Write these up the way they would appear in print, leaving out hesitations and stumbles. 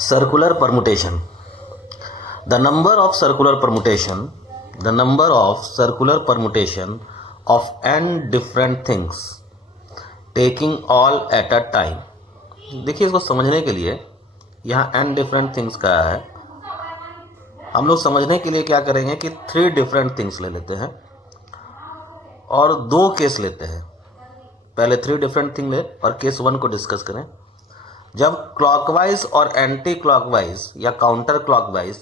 Circular permutation. The number of circular permutation of n different things taking all at a time. देखिए, इसको समझने के लिए यहाँ n डिफरेंट थिंग्स का है। हम लोग समझने के लिए क्या करेंगे कि 3 डिफरेंट थिंग्स ले लेते हैं और 2 केस लेते हैं। पहले 3 डिफरेंट थिंग ले और केस 1 को डिस्कस करें। जब क्लॉकवाइज और एंटी क्लॉकवाइज या काउंटर क्लॉकवाइज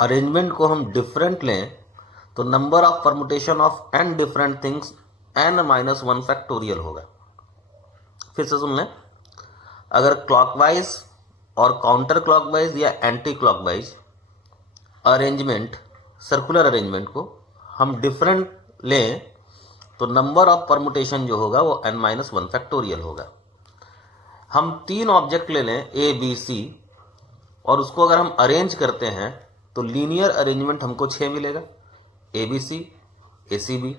अरेंजमेंट को हम डिफरेंट लें तो number of permutation of n different things n-1 factorial होगा। फिर से सुन लें, अगर क्लॉकवाइज और काउंटर क्लॉकवाइज या anti clockwise arrangement, circular arrangement को हम डिफरेंट लें तो नंबर ऑफ परमुटेशन जो होगा वो n-1 फैक्टोरियल होगा। हम 3 ऑब्जेक्ट ले लें ए बी सी और उसको अगर हम अरेंज करते हैं तो लीनियर अरेंजमेंट हमको 6 मिलेगा। A B C, A C B,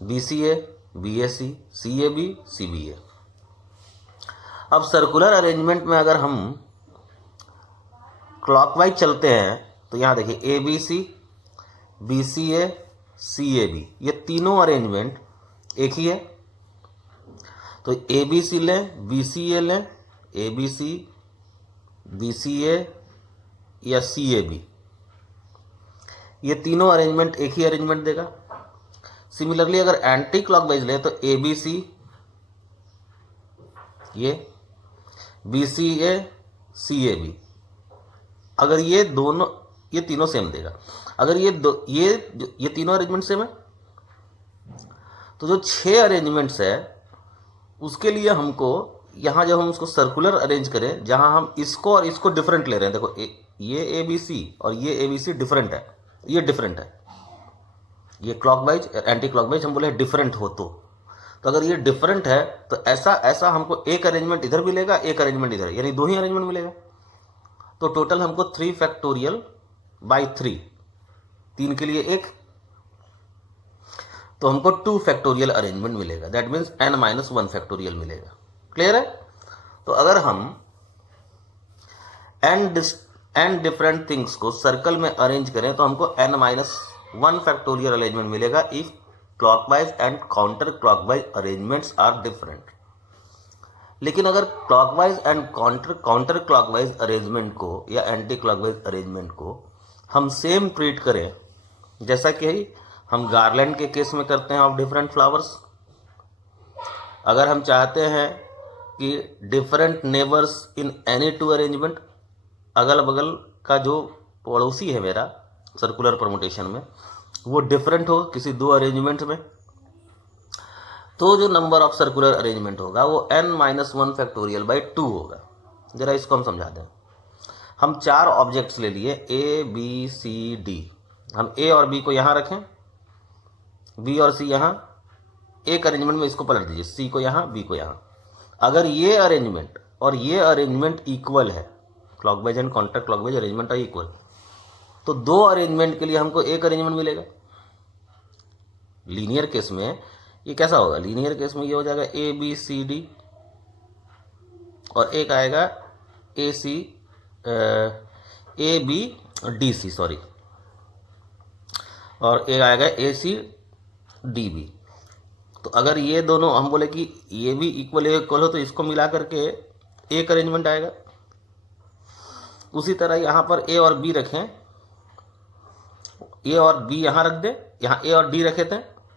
B C A, B A C, C A B, C B A. अब सर्कुलर अरेंजमेंट में अगर हम क्लॉकवाइज चलते हैं तो यहाँ देखिए A B C, B C A, C A B, ये तीनों अरेंजमेंट एक ही है। तो ए बी सी लें, बी सी ए लें, ए बी सी ए या सी ए बी, ये तीनों अरेंजमेंट एक ही अरेंजमेंट देगा। सिमिलरली अगर एंटी क्लॉकवाइज लें तो ए बी सी ये, B C A, C A B, अगर ये तीनों सेम देगा। अगर ये तीनों अरेंजमेंट सेम है तो जो 6 अरेंजमेंट्स है उसके लिए हमको यहाँ जब हम उसको सर्कुलर अरेंज करें, जहाँ हम इसको और इसको डिफरेंट ले रहे हैं, देखो ये ए बी सी और ये ए बी सी डिफरेंट है, ये डिफरेंट है, ये क्लॉकवाइज एंटी क्लॉकवाइज हम बोले डिफरेंट हो तो अगर ये डिफरेंट है तो ऐसा हमको एक अरेंजमेंट इधर मिलेगा, एक अरेंजमेंट इधर, यानी 2 ही अरेंजमेंट मिलेगा। तो टोटल हमको 3 फैक्टोरियल बाई 3, 3 के लिए 1, तो हमको 2 फैक्टोरियल अरेंजमेंट मिलेगा। दैट मीन्स n-1 फैक्टोरियल मिलेगा। क्लियर है? तो अगर हम n डिफरेंट थिंग्स को सर्कल में अरेंज करें तो हमको n-1 फैक्टोरियल अरेंजमेंट मिलेगा if clockwise and counter clockwise arrangements are different. लेकिन अगर clockwise and counter clockwise arrangement को या एंटी क्लॉकवाइज अरेंजमेंट को हम सेम ट्रीट करें, जैसा कि हम गार्लैंड के केस में करते हैं ऑफ डिफरेंट फ्लावर्स। अगर हम चाहते हैं कि different neighbours in any 2 arrangement, अगल बगल का जो पड़ोसी है मेरा सर्कुलर परमुटेशन में वो डिफरेंट हो किसी 2 अरेंजमेंट में, तो जो नंबर ऑफ सर्कुलर अरेंजमेंट होगा वो n-1 फैक्टोरियल बाई 2 होगा। जरा इसको हम समझा दें। हम 4 ऑब्जेक्ट्स ले लिए ए बी सी डी, हम ए और बी को यहाँ रखें, बी और सी यहाँ, एक अरेंजमेंट में इसको पलट दीजिए, सी को यहाँ, बी को यहाँ। अगर ये अरेंजमेंट और ये अरेंजमेंट इक्वल है, clockwise and counter clockwise arrangement है इक्वल, तो 2 अरेंजमेंट के लिए हमको एक अरेंजमेंट मिलेगा। लीनियर केस में ये कैसा होगा? लीनियर केस में ये हो जाएगा ए बी सी डी और एक आएगा A B D C, sorry, और एक आएगा ए सी डी बी। तो अगर ये दोनों हम बोले कि ये भी इक्वल हो तो इसको मिला करके एक अरेंजमेंट आएगा। उसी तरह यहाँ पर ए और बी रखें, ए और बी यहाँ रख दें, यहाँ ए और डी रखे थे,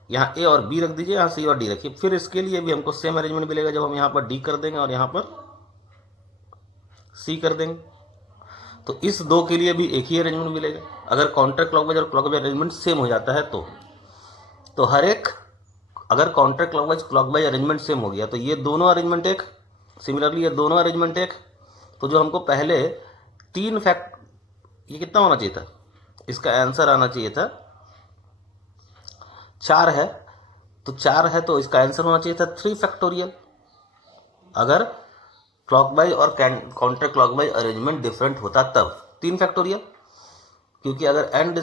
यहाँ ए और बी रख दीजिए, यहाँ सी और डी रखिए। फिर इसके लिए भी हमको सेम अरेंजमेंट मिलेगा जब हम यहाँ पर डी कर देंगे और यहाँ पर सी कर देंगे। तो इस 2 के लिए भी एक ही अरेंजमेंट मिलेगा अगर काउंटर क्लॉकवाइज और क्लॉकवाइज अरेंजमेंट सेम हो जाता है तो हर एक, अगर काउंटर क्लॉकवाइज अरेंजमेंट सेम हो गया तो ये दोनों अरेंजमेंट एक, सिमिलरली ये दोनों अरेंजमेंट एक। तो जो हमको पहले 3 ये कितना होना चाहिए था? इसका आंसर आना चाहिए था 4 है, तो 4 है तो इसका आंसर होना चाहिए था 3 फैक्टोरियल अगर क्लॉकवाइज और काउंटर क्लॉकवाइज अरेंजमेंट डिफरेंट होता तब। 3 फैक्टोरियल, क्योंकि अगर n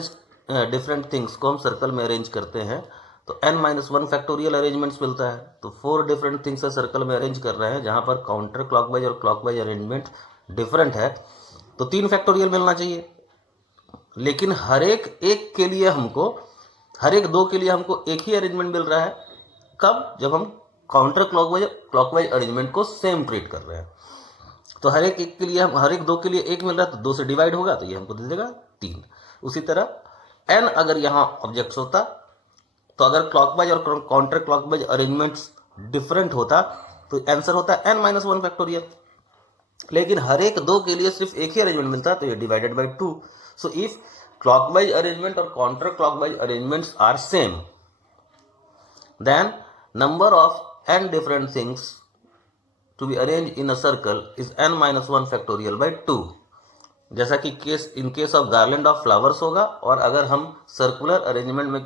डिफरेंट थिंग्स को हम सर्कल में अरेंज करते हैं तो n-1 फैक्टोरियल अरेंजमेंट्स मिलता है। तो 4 डिफरेंट थिंग्स सर्कल में अरेंज कर रहे हैं जहाँ पर काउंटर क्लॉकवाइज और क्लॉकवाइज अरेंजमेंट डिफरेंट है तो 3 फैक्टोरियल मिलना चाहिए, लेकिन हर एक के लिए हमको, हर एक 2 के लिए हमको एक ही अरेंजमेंट मिल रहा है। कब? जब हम काउंटर क्लॉकवाइज अरेंजमेंट को सेम ट्रीट कर रहे हैं। तो हर एक के लिए, हम हर एक 2 के लिए 1 मिल रहा है तो 2 से डिवाइड होगा तो ये हमको दे देगा 3। उसी तरह n अगर यहाँ ऑब्जेक्ट्स होता तो अगर क्लॉकवाइज और काउंटर क्लॉकवाइज अरेंजमेंट्स डिफरेंट होता तो आंसर होता है n-1 फैक्टोरियल, लेकिन हर एक 2 के लिए सिर्फ एक ही अरेंजमेंट मिलता है तो ये divided by 2। So if clockwise arrangement और counter clockwise arrangements are same, then number of n different things to be arranged in a circle is n-1 factorial by 2। जैसा कि in case of garland of flowers होगा, और अगर हम circular arrangement में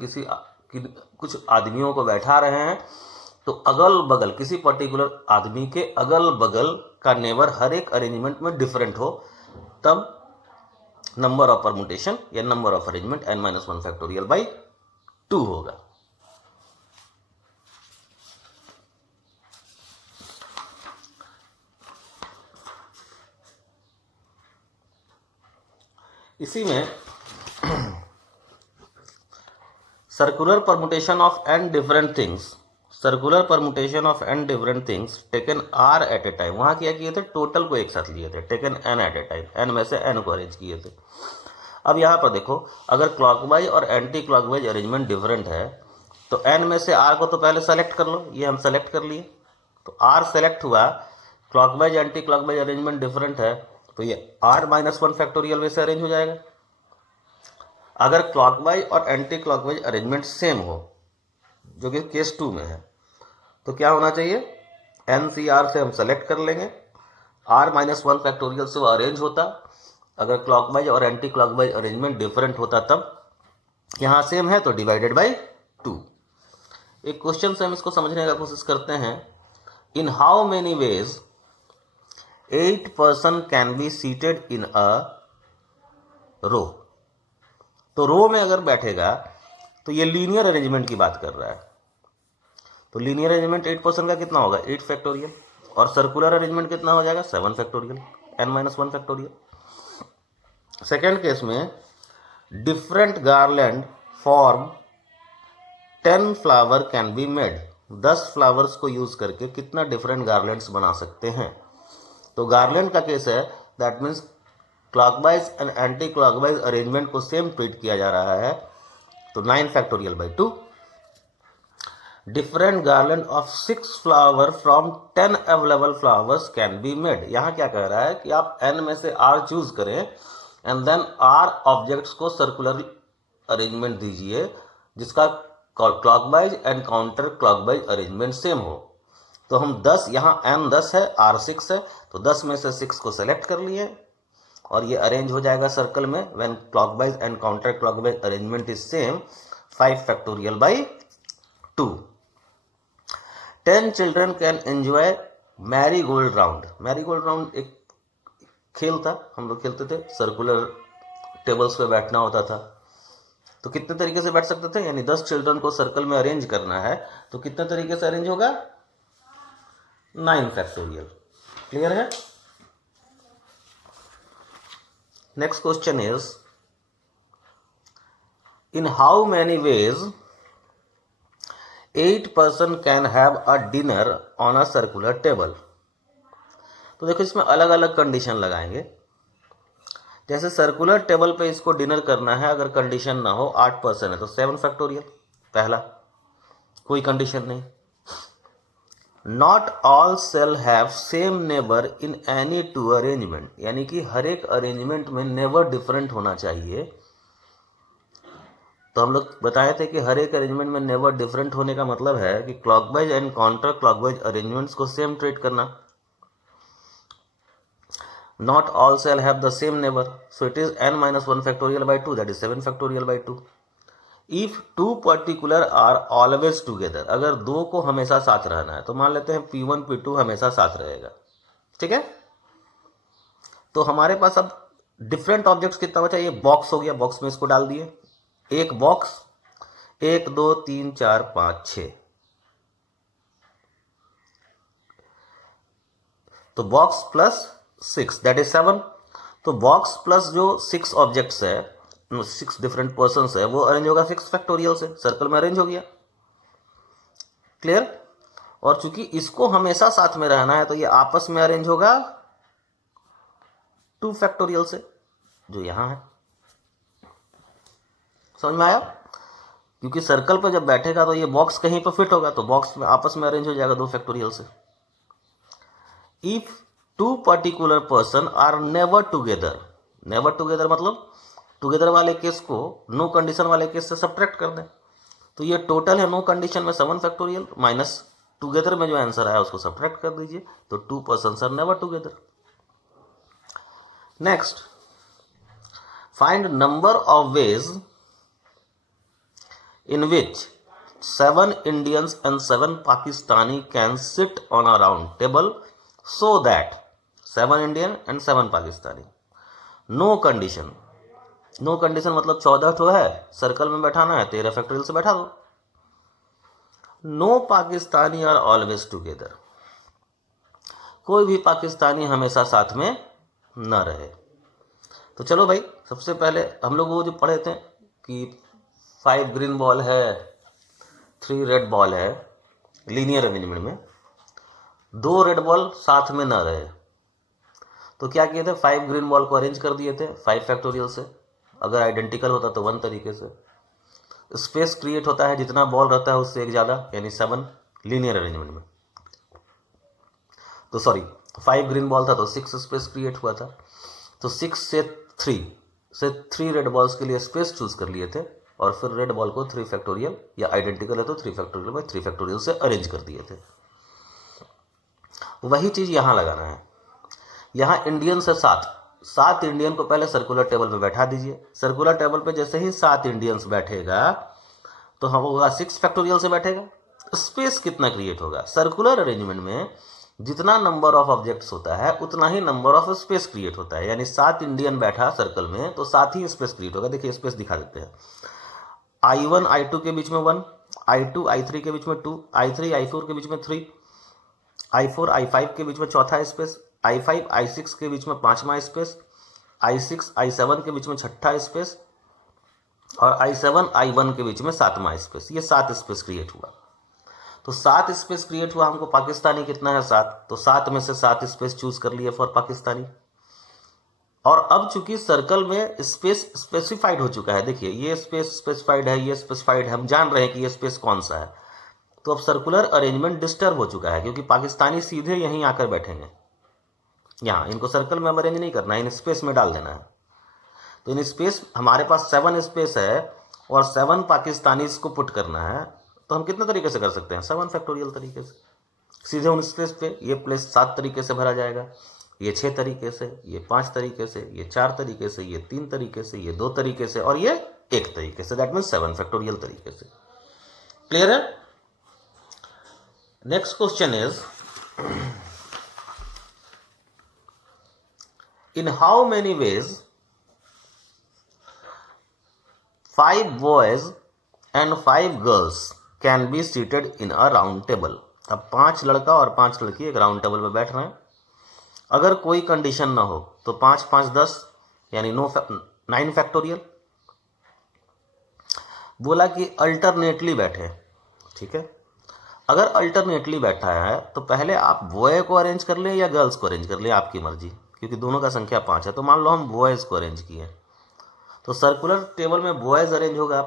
कुछ आदमियों को बैठा रहे हैं तो अगल बगल किसी पर्टिकुलर आदमी के अगल बगल का नेबर हर एक अरेंजमेंट में डिफरेंट हो, तब नंबर ऑफ परमुटेशन या number of arrangement n-1 factorial by 2 होगा। इसी में circular permutation of n different things, circular permutation of n different things taken r at a time, वहाँ क्या किए थे? टोटल को एक साथ लिए थे, taken n at a time, n में से n को अरेंज किए थे। अब यहाँ पर देखो, अगर क्लॉकवाइज और एंटी क्लॉकवाइज अरेंजमेंट डिफरेंट है तो n में से r को तो पहले सेलेक्ट कर लो, ये हम सेलेक्ट कर लिए तो r सेलेक्ट हुआ। Clockwise anti clockwise arrangement different है तो ये r-1 फैक्टोरियल वैसे अरेंज हो जाएगा। अगर क्लॉकवाइज और एंटी क्लॉकवाइज अरेंजमेंट सेम हो, जो कि केस 2 में है, तो क्या होना चाहिए? NCR से हम सेलेक्ट कर लेंगे, r-1 फैक्टोरियल से वो अरेंज होता। अगर क्लॉकवाइज और एंटी क्लॉकवाइज अरेंजमेंट डिफरेंट होता तब, यहाँ सेम है तो डिवाइडेड बाई 2। एक क्वेश्चन से हम इसको समझने का कोशिश करते हैं। In how many ways 8 person can be seated in a row. तो रो में अगर बैठेगा तो ये लीनियर अरेंजमेंट की बात कर रहा है, तो लीनियर अरेंजमेंट 8 पर्सन का कितना होगा? 8 फैक्टोरियल, और सर्कुलर अरेंजमेंट कितना हो जाएगा? 7 factorial, n-1 factorial. Second case में different garland form 10 flower can be made. 10 flowers को यूज करके कितना डिफरेंट गार्लैंड्स बना सकते हैं? तो गार्लैंड का केस है, that means clockwise and anti clockwise arrangement को सेम ट्रीट किया जा रहा है, तो 9 factorial by 2। Different garland of 6 flower from 10 available flowers can be made. यहाँ क्या कह रहा है कि आप n में से r चूज करें एंड देन r ऑब्जेक्ट्स को सर्कुलर अरेंजमेंट दीजिए जिसका clockwise and counter clockwise arrangement same हो। तो हम 10, यहाँ n 10 है, r 6 है, तो 10 में से 6 को सेलेक्ट कर लिए और ये अरेंज हो जाएगा सर्कल में when clockwise and counter clockwise arrangement is same, 5 factorial by 2। 10 children can enjoy Marie Gold round. Marie Gold round एक खेल था, हम लोग खेलते थे, सर्कुलर टेबल्स पे बैठना होता था। तो कितने तरीके से बैठ सकते थे? यानी 10 चिल्ड्रन को सर्कल में अरेंज करना है तो कितने तरीके से अरेंज होगा? 9 फैक्टोरियल। क्लियर है? Next question is, in how many ways 8 person can have a dinner on a circular table. तो देखो इसमें अलग अलग कंडीशन लगाएंगे। जैसे सर्कुलर टेबल पे इसको डिनर करना है, अगर कंडीशन ना हो 8 पर्सन है तो 7 फैक्टोरियल, पहला, कोई कंडीशन नहीं। Not all cell have same neighbour in any 2 arrangement, यानी कि हर एक अरेंजमेंट में नेबर डिफरेंट होना चाहिए। तो हम लोग बताए थे कि हर एक अरेंजमेंट में नेबर डिफरेंट होने का मतलब है कि clockwise and counter clockwise arrangements को सेम ट्रीट करना। Not all cell have the same neighbor, so it is n-1 factorial by 2, that is 7 factorial by 2. If 2 particular are always together, अगर 2 को हमेशा साथ रहना है तो मान लेते हैं P1 P2 हमेशा साथ रहेगा, ठीक है। तो हमारे पास अब डिफरेंट ऑब्जेक्ट्स कितना बचा? ये बॉक्स हो गया, बॉक्स में इसको डाल दिए, एक बॉक्स 1 2 3 4 5 6, तो बॉक्स प्लस 6 दैट इज 7। तो बॉक्स प्लस जो 6 ऑब्जेक्ट्स है, 6 डिफरेंट पर्सन्स है, वो अरेंज होगा 6 फैक्टोरियल से, सर्कल में अरेंज हो गया। क्लियर? और चूंकि इसको हमेशा साथ में रहना है तो ये आपस में अरेंज होगा 2 फैक्टोरियल से, जो यहां है। समझ में आया? क्योंकि सर्कल पर जब बैठेगा तो ये बॉक्स कहीं पर फिट होगा, तो बॉक्स में आपस में अरेंज हो जाएगा 2 फैक्टोरियल से। If 2 particular person are never together, never together मतलब टुगेदर वाले केस को नो कंडीशन वाले केस से सब्ट्रैक्ट कर दें, तो ये टोटल है नो कंडीशन में 7 फैक्टोरियल माइनस टुगेदर में जो आंसर आया उसको सब्ट्रैक्ट कर दीजिए, तो 2 persons are never together. Next, find number of ways in which 7 Indians and 7 Pakistani can sit on a round table so that 7 Indian and 7 Pakistani, no condition, no condition मतलब 14 ठो है, circle में बैठाना है, 13 factorial से बैठा दो। No Pakistani are always together, कोई भी पाकिस्तानी हमेशा साथ में न रहे। तो चलो भाई, सबसे पहले हम लोग वो जो पढ़े थे कि 5 ग्रीन बॉल है, 3 रेड बॉल है, लीनियर अरेंजमेंट में 2 रेड बॉल साथ में ना रहे, तो क्या किए थे, 5 ग्रीन बॉल को अरेंज कर दिए थे 5 फैक्टोरियल से। अगर आइडेंटिकल होता तो 1 तरीके से स्पेस क्रिएट होता है, जितना बॉल रहता है उससे एक ज़्यादा, यानी 7 लीनियर अरेंजमेंट में। तो सॉरी, 5 ग्रीन बॉल था तो 6 स्पेस क्रिएट हुआ था, तो 6 से 3 रेड बॉल्स के लिए स्पेस चूज कर लिए थे, और फिर रेड बॉल को 3 फैक्टोरियल या आइडेंटिकल है तो 3 फैक्टोरियल में 3 फैक्टोरियल से अरेंज कर दिए थे। वही चीज यहां लगाना है। यहां इंडियन से 7 इंडियन को पहले सर्कुलर टेबल पे बैठा दीजिए। सर्कुलर टेबल पे जैसे ही 7 इंडियंस बैठेगा तो हम होगा 6 फैक्टोरियल से बैठेगा। स्पेस कितना क्रिएट होगा, सर्कुलर अरेंजमेंट में जितना नंबर ऑफ ऑब्जेक्ट्स होता है उतना ही नंबर ऑफ स्पेस क्रिएट होता है, यानी 7 इंडियन बैठा सर्कल में तो 7 ही स्पेस क्रिएट होगा। देखिए स्पेस दिखा देते हैं, I1 I2 के बीच में 1, I2 I3 के बीच में 2, I3 I4 के बीच में 3, I4 I5 के बीच में चौथा स्पेस, I5 I6 के बीच में 5वां स्पेस, I6 I7 के बीच में 6ठा स्पेस, और I7 I1 के बीच में 7वां स्पेस। ये 7 स्पेस क्रिएट हुआ। तो 7 स्पेस क्रिएट हुआ, हमको पाकिस्तानी कितना है 7, तो 7 में से 7 स्पेस चूज कर लिए फॉर पाकिस्तानी। और अब चूंकि सर्कल में स्पेस स्पेसिफाइड हो चुका है, देखिए ये स्पेस स्पेसिफाइड है, ये स्पेसिफाइड है, हम जान रहे हैं कि ये स्पेस कौन सा है, तो अब सर्कुलर अरेंजमेंट डिस्टर्ब हो चुका है, क्योंकि पाकिस्तानी सीधे यहीं आकर बैठेंगे। यहाँ इनको सर्कल में अरेंज नहीं करना है, इन स्पेस में डाल देना है। तो इन स्पेस, हमारे पास 7 स्पेस है और 7 पाकिस्तानी को पुट करना है, तो हम कितने तरीके से कर सकते हैं, 7 फैक्टोरियल तरीके से। सीधे उन स्पेस पे ये प्लेस 7 तरीके से भरा जाएगा, ये 6 तरीके से, ये 5 तरीके से, ये 4 तरीके से, ये 3 तरीके से, ये 2 तरीके से, और ये 1 तरीके से। दैट मीन्स 7 फैक्टोरियल तरीके से। क्लियर है? Next question is, in how many veg 5 boys and 5 girls can be seated in a round table. अब 5 लड़का और 5 लड़की एक राउंड टेबल पर बैठ रहे हैं। अगर कोई कंडीशन ना हो तो 5 5 10 यानी 9 फैक्टोरियल। बोला कि अल्टरनेटली बैठे, ठीक है। अगर अल्टरनेटली बैठा है तो पहले आप बॉय को अरेंज कर लें या गर्ल्स को अरेंज कर लें, आपकी मर्जी, क्योंकि दोनों का संख्या 5 है। तो मान लो हम बॉयज़ को अरेंज किए, तो सर्कुलर टेबल में बॉयज़ अरेंज होगा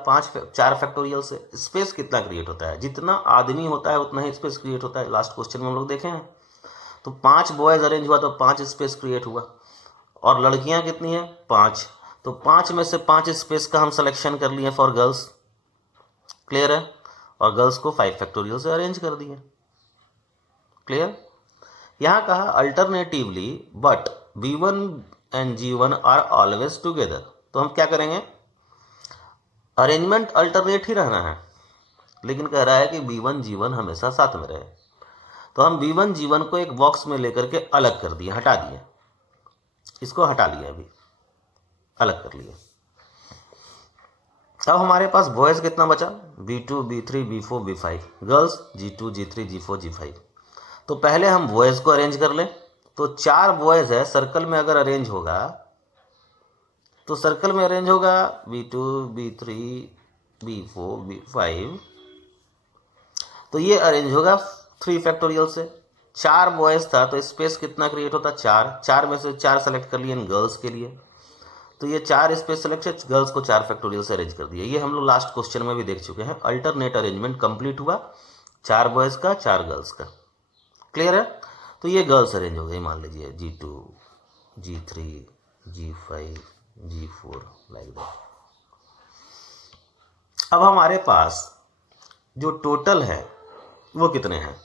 4 फैक्टोरियल से। स्पेस कितना क्रिएट होता है, जितना आदमी होता है उतना ही स्पेस क्रिएट होता है। लास्ट क्वेश्चन में हम लोग देखे हैं। तो 5 बॉयज़ अरेंज हुआ तो 5 स्पेस क्रिएट हुआ, और लड़कियां कितनी हैं, 5, तो 5 में से 5 स्पेस का हम सिलेक्शन कर लिए फॉर गर्ल्स। क्लियर है? और गर्ल्स को 5 फैक्टोरियल से अरेंज कर दिए। क्लियर? यहां कहा alternatively but B1 and G1 are always together. तो हम क्या करेंगे, अरेंजमेंट अल्टरनेट ही रहना है, लेकिन कह रहा है कि B1 G1 हमेशा साथ में रहे। तो हम B1 G1 को एक बॉक्स में लेकर के अलग कर दिए, हटा दिए, इसको हटा लिया, अभी अलग कर लिए। अब हमारे पास बॉयज कितना बचा, B2 B3 B4 B5, girls G2 G3 G4 G5। तो पहले हम बॉयज को अरेंज कर लें तो 4 बॉयज़ है, सर्कल में अगर अरेंज होगा तो सर्कल में अरेंज होगा B2 B3 B4 B5, तो ये अरेंज होगा 3 फैक्टोरियल से। 4 बॉयज़ था तो स्पेस कितना क्रिएट होता, 4। 4 में से 4 सेलेक्ट कर लिए इन गर्ल्स के लिए, तो ये 4 स्पेस सेलेक्ट है, गर्ल्स को 4 फैक्टोरियल से अरेंज कर दिया। ये हम लोग लास्ट क्वेश्चन में भी देख चुके हैं। अल्टरनेट अरेंजमेंट कंप्लीट हुआ, 4 बॉयज़ का 4 गर्ल्स का। क्लियर है? तो ये गर्ल्स अरेंज हो गई, मान लीजिए G2 G3 G5 G4 like that. अब हमारे पास जो टोटल है वो कितने हैं,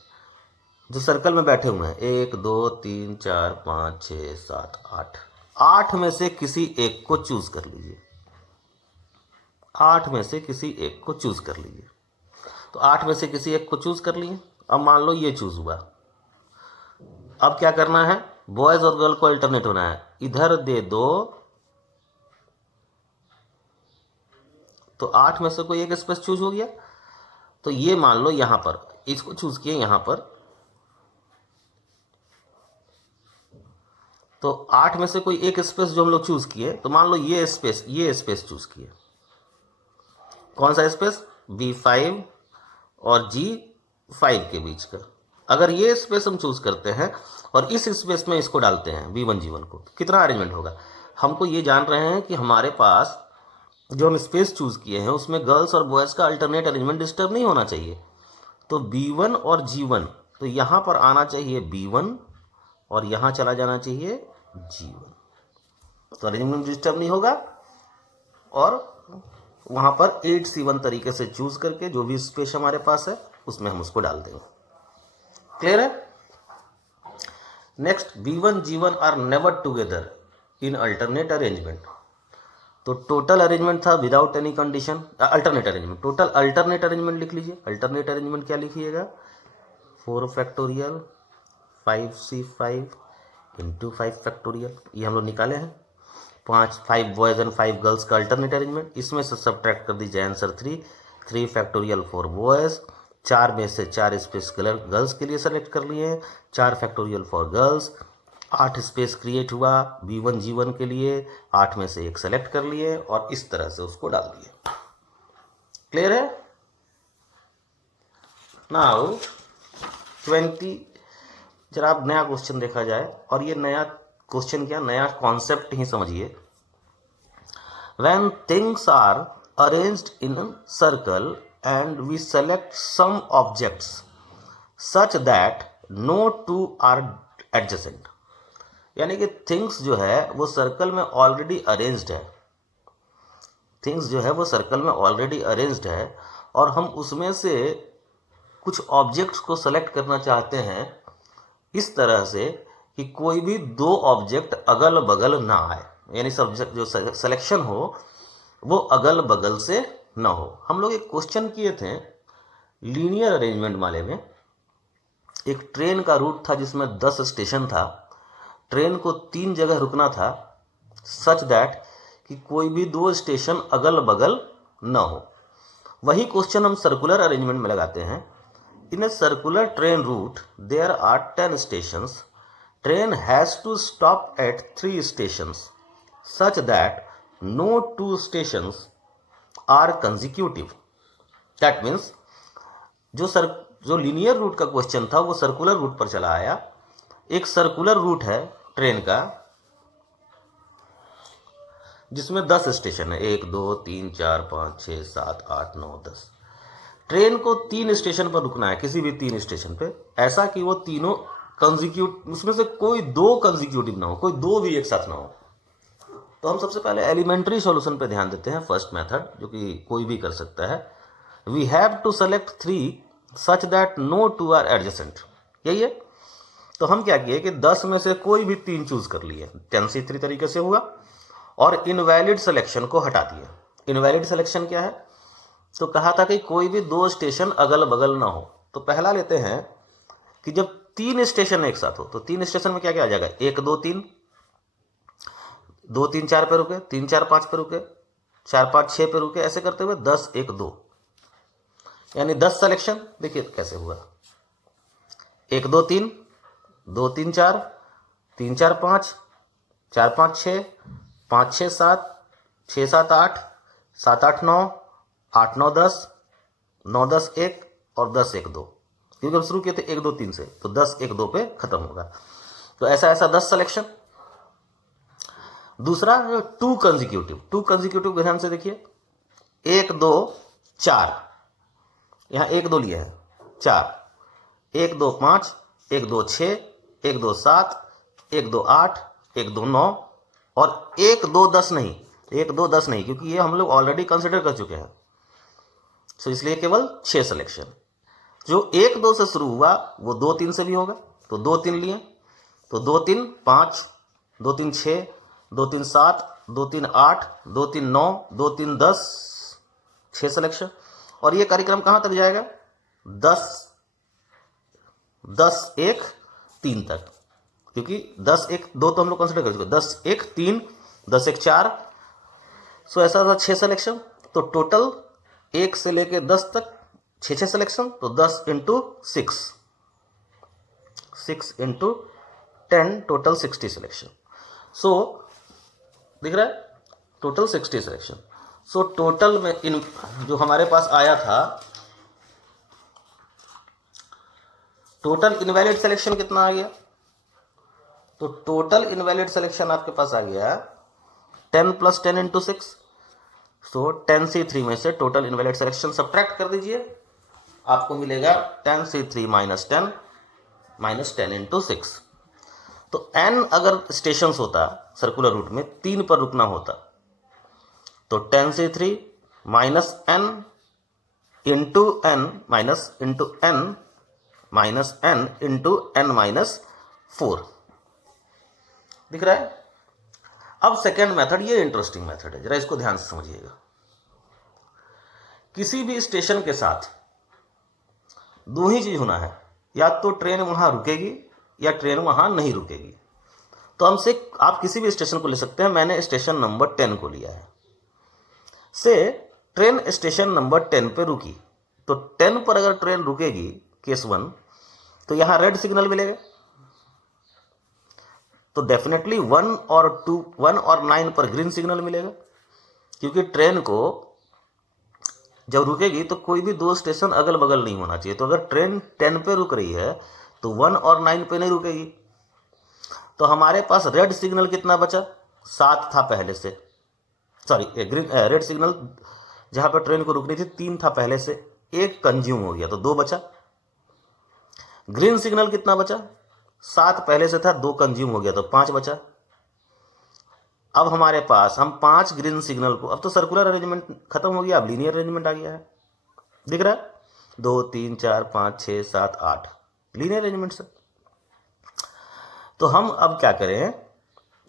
जो सर्कल में बैठे हुए हैं, 1 2 3 4 5 6 7 8। 8 में से किसी एक को चूज कर लीजिए। 8 में से किसी एक को चूज कर लीजिए। तो 8 में से किसी एक को चूज कर लिए। अब मान लो ये चूज हुआ। अब क्या करना है, बॉयज और गर्ल को अल्टरनेट होना है। इधर दे दो, तो 8 में से कोई एक स्पेस चूज हो गया। तो ये मान लो यहां पर इसको चूज किए, यहां पर तो 8 में से कोई एक स्पेस जो हम लोग चूज किए, तो मान लो ये स्पेस चूज किए। कौन सा स्पेस, B5 और G5 के बीच का। अगर ये स्पेस हम चूज करते हैं और इस स्पेस में इसको डालते हैं B1 G1 को, तो कितना अरेंजमेंट होगा। हमको ये जान रहे हैं कि हमारे पास जो हम स्पेस चूज किए हैं उसमें गर्ल्स और बॉयज़ का अल्टरनेट अरेंजमेंट डिस्टर्ब नहीं होना चाहिए। तो B1 और G1, तो यहाँ पर आना चाहिए B1 और यहाँ चला जाना चाहिए G1, तो अरेंजमेंट डिस्टर्ब नहीं होगा। और वहाँ पर 8C1 तरीके से चूज करके जो भी स्पेस हमारे पास है उसमें हम उसको डाल देंगे। क्लियर है? Next, B1 G1 are never together in alternate arrangement. तो टोटल अरेंजमेंट था without any condition, alternate arrangement. Total alternate arrangement लिख लीजिए। अल्टरनेट अरेंजमेंट क्या लिखिएगा, 4 फैक्टोरियल 5C5 इंटू 5 फैक्टोरियल, ये हम लोग निकाले हैं। 5 बॉयज एंड 5 गर्ल्स का अल्टरनेट अरेंजमेंट। इसमें से सब्ट्रैक्ट कर दीजिए आंसर 3 फैक्टोरियल 4 बॉयज, 4 में से 4 स्पेस गर्ल्स के लिए सेलेक्ट कर लिए, 4 factorial for girls, 8 space create हुआ B1 G1 के लिए, 8 में से एक सेलेक्ट कर लिए और इस तरह से उसको डाल दिए। क्लियर है? नाउ 20, जरा आप नया क्वेश्चन देखा जाए, और ये नया क्वेश्चन क्या, नया कॉन्सेप्ट ही समझिए। When things are arranged in a circle and we select some objects such that no two are adjacent, यानी कि थिंग्स जो है वो सर्कल में ऑलरेडी अरेंज्ड है। थिंग्स जो है वो सर्कल में ऑलरेडी अरेंज्ड है और हम उसमें से कुछ ऑब्जेक्ट्स को सेलेक्ट करना चाहते हैं इस तरह से कि कोई भी 2 ऑब्जेक्ट अगल बगल ना आए, यानी सब्जेक्ट जो सिलेक्शन हो वो अगल बगल से ना हो। हम लोग एक क्वेश्चन किए थे लीनियर अरेंजमेंट वाले में। एक ट्रेन का रूट था जिसमें 10 स्टेशन था, ट्रेन को 3 जगह रुकना था सच दैट कि कोई भी 2 स्टेशन अगल बगल न हो। वही क्वेश्चन हम सर्कुलर अरेंजमेंट में लगाते हैं। In a circular train route there are 10 stations, train has to stop at 3 stations such that no 2 stations are consecutive। That means जो लीनियर रूट का क्वेश्चन था वो सर्कुलर रूट पर चला आया। एक सर्कुलर रूट है ट्रेन का जिसमें 10 स्टेशन है, 1 2 3 4 5 6 7 8 9 10। ट्रेन को 3 स्टेशन पर रुकना है, किसी भी 3 स्टेशन पे, ऐसा कि वो तीनों कंजिक्यूटिव, उसमें से कोई 2 कंजिक्यूटिव ना हो, कोई 2 भी एक साथ ना हो। तो हम सबसे पहले एलिमेंट्री सॉल्यूशन पे ध्यान देते हैं, फर्स्ट मेथड जो कि कोई भी कर सकता है। We have to select 3 such that no 2 are adjacent, यही है। तो हम क्या किए कि 10 में से कोई भी 3 चूज कर लिए, 10C3 तरीके से हुआ, और इनवैलिड सिलेक्शन को हटा दिया। इनवैलिड सिलेक्शन क्या है, तो कहा था कि कोई भी 2 स्टेशन अगल बगल ना हो। तो पहला लेते हैं कि जब 3 स्टेशन एक साथ हो, तो 3 स्टेशन में क्या क्या आ जाएगा, 1 2 3, 2 3 4 पे रुके, 3 4 5 पे रुके, 4 5 6 पे रुके, ऐसे करते हुए 10 1 2, यानी 10 सिलेक्शन। देखिए कैसे हुआ, 1 2 3, 2 3 4, 3 4 5, 4 5 6, 5 6 7, 6 7 8, 7 8 9, 8 9 10, 9 10 1 और 10 1 2, क्योंकि हम शुरू किए थे 1 2 3 से, तो 10 1 2 पे खत्म होगा। तो ऐसा 10 सिलेक्शन। दूसरा टू कंजिक्यूटिव ध्यान से देखिए, 1 2 4, यहाँ 1 2 लिए हैं, 4, 1 2 5, 1 2 6, 1 2 7, 1 2 8, 1 2 9 और 1 2 10 नहीं, 1 2 10 नहीं, क्योंकि ये हम लोग ऑलरेडी कंसिडर कर चुके हैं। तो इसलिए केवल 6 सिलेक्शन। जो 1 2 से शुरू हुआ वो 2 3 से भी होगा, तो 2 3 लिए, तो 2 3 5, 2 3 6, 2 3 7, 2 3 8, 2 3 9, 2 3 10, 6 सिलेक्शन। और ये कार्यक्रम कहाँ तक जाएगा? 10 10 1 3 तक, क्योंकि 10 1 2 तो हम लोग कंसिडर कर चुके, 10 1 3, 10 1 4। सो ऐसा था 6 सिलेक्शन। तो टोटल 1 से लेके 10 तक 6 सिलेक्शन, तो 10 इंटू 6, 6 इंटू 10, टोटल 60 सिलेक्शन। सो दिख रहा है, टोटल 60 सिलेक्शन। सो टोटल में इन जो हमारे पास आया था, टोटल इनवैलिड सिलेक्शन कितना आ गया? तो टोटल इनवैलिड सिलेक्शन आपके पास आ गया 10 + 10 इंटू 6। सो 10C3 में से टोटल इनवैलिड सिलेक्शन सब्ट्रैक्ट कर दीजिए, आपको मिलेगा 10C3 - 10 इंटू 6। तो n अगर स्टेशंस होता सर्कुलर रूट में, 3 पर रुकना होता, तो 10C3 - n into n into n n into n - 4 दिख रहा है। अब सेकेंड मेथड, ये इंटरेस्टिंग मेथड है, जरा इसको ध्यान से समझिएगा। किसी भी स्टेशन के साथ दो ही चीज होना है, या तो ट्रेन वहां रुकेगी या ट्रेन वहां नहीं रुकेगी। तो हमसे आप किसी भी स्टेशन को ले सकते हैं, मैंने स्टेशन नंबर 10 को लिया है। से ट्रेन स्टेशन नंबर 10 पे रुकी, तो 10 पर अगर ट्रेन रुकेगी, केस 1, तो यहां रेड सिग्नल मिलेगा। तो डेफिनेटली 1 और 9 पर ग्रीन सिग्नल मिलेगा, क्योंकि ट्रेन को जब रुकेगी तो कोई भी 2 स्टेशन अगल बगल नहीं होना चाहिए। तो अगर ट्रेन 10 पे रुक रही है तो 1 और 9 पे नहीं रुकेगी। तो हमारे पास रेड सिग्नल कितना बचा? 7 था पहले से, सॉरी रेड सिग्नल जहां पर ट्रेन को रुकनी थी 3 था पहले से, 1 कंज्यूम हो गया तो 2 बचा। ग्रीन सिग्नल कितना बचा? 7 पहले से था, 2 कंज्यूम हो गया तो 5 बचा। अब हमारे पास हम 5 ग्रीन सिग्नल को, अब तो सर्कुलर अरेंजमेंट खत्म हो गया, अब लीनियर अरेंजमेंट आ गया है, दिख रहा है, 2 3 4 5 6 7 8 लीनियर अरेंजमेंट से। तो हम अब क्या करें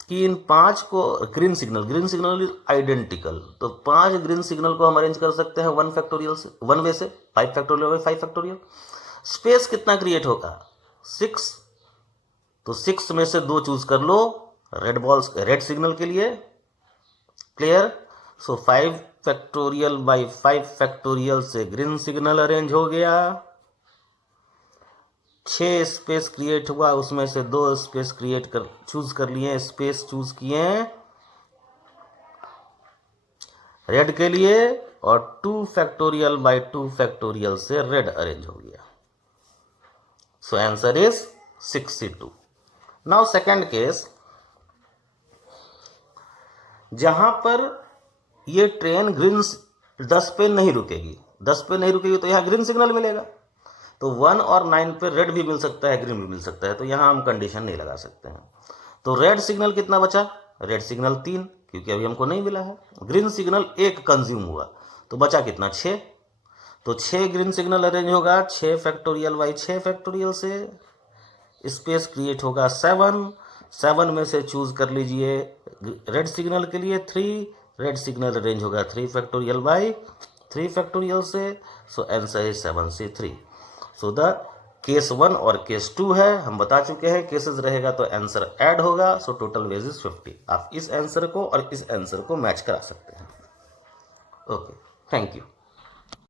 कि इन 5 को ग्रीन सिग्नल इज आइडेंटिकल, तो 5 ग्रीन सिग्नल को हम अरेंज कर सकते हैं 1 फैक्टोरियल से, 1 वे से, 5 फैक्टोरियल बाई 5 फैक्टोरियल। स्पेस कितना क्रिएट होगा? 6। तो 6 में से 2 चूज कर लो रेड सिग्नल के लिए, clear. So 5 factorial by 5 factorial से ग्रीन सिग्नल अरेंज हो गया। 6 स्पेस क्रिएट हुआ, उसमें से 2 स्पेस चूज कर लिए, स्पेस चूज किए रेड के लिए, और 2 फैक्टोरियल बाई 2 फैक्टोरियल से रेड अरेंज हो गया। So answer is 62। Now second case, जहां पर ये ट्रेन ग्रीन 10 पे नहीं रुकेगी, 10 पे नहीं रुकेगी तो यहां ग्रीन सिग्नल मिलेगा। तो 1 और 9 पे रेड भी मिल सकता है, ग्रीन भी मिल सकता है, तो यहां हम कंडीशन नहीं लगा सकते हैं। तो रेड सिग्नल कितना बचा? रेड सिग्नल 3, क्योंकि अभी हमको नहीं मिला है। ग्रीन सिग्नल 1 कंज्यूम हुआ, तो बचा कितना? 6। तो 6 ग्रीन सिग्नल अरेंज होगा 6 फैक्टोरियल बाई 6 फैक्टोरियल से, स्पेस क्रिएट होगा 7 में से चूज कर लीजिए रेड सिग्नल के लिए 3, रेड सिग्नल अरेंज होगा 3 फैक्टोरियल बाई 3 फैक्टोरियल से। So answer is 7C3। So the case 1 और केस 2 है, हम बता चुके हैं, केसेस रहेगा तो आंसर ऐड होगा। So total ways is 50। आप इस आंसर को और इस आंसर को मैच करा सकते हैं। Okay, thank you.